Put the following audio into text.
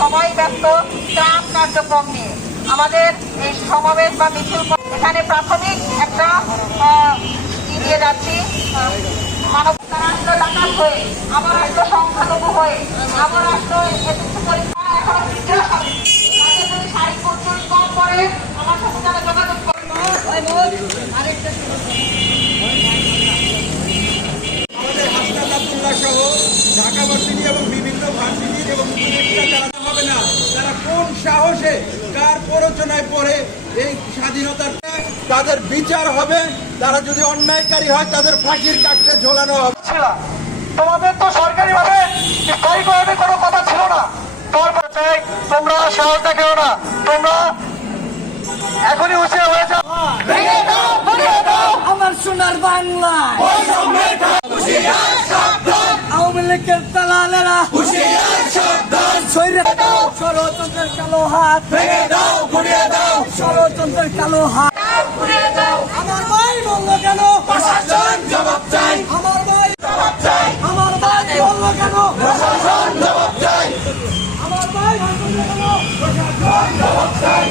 সবাই ব্যস্ত, ত্রাণ কার্যক্রম নিয়ে। আমাদের এই সমাবেশ বা মিছিল এখানে প্রাথমিক একটা দিয়ে যাচ্ছি? মানব তারা আসলো ডাকাত হয়ে, আবার সংখ্যালঘু হয়ে, আবার আসলো এসএসসি পরীক্ষা এখন জিজ্ঞাসা হবে তাদের যদি শারীরিক পরিচয় কম করে আমার সাথে তারা যোগাযোগ করে আমাদের হাসনাত আব্দুল্লাহ সহ ঢাকা ভার্সিটি এবং বিভিন্ন ভার্সিটির এবং উপদেষ্টা চালাতে হবে না তারা কোন সাহসে কার প্ররোচনায় পড়ে এই স্বাধীনতার তাদের বিচার হবে তারা যদি অন্যায়কারী হয় তাদের ফাঁসির কাছে ঝোলানো হবে। তোমাদের তো সরকারি ভাবে স্থায়ীভাবে কোনো কথা ছিল না। তারপর চাই তোমরা সাহস দেখাও না। তোমরা এখনই হুঁশিয়ার হয়ে যাও। আমার সোনার বাংলা। আওয়ামী লীগের দালালেরা। সৈরে ষড়যন্ত্রের কালো হাত। ষড়যন্ত্রের কালো হাত। আমার ভাই বলল কেন? প্রশাসন জবাব চাই। আমার ভাই জবাব চাই। আমার ভাই বলল কেন? প্রশাসন জবাব চাই। আমার ভাই বলল কেন? প্রশাসন জবাব চাই।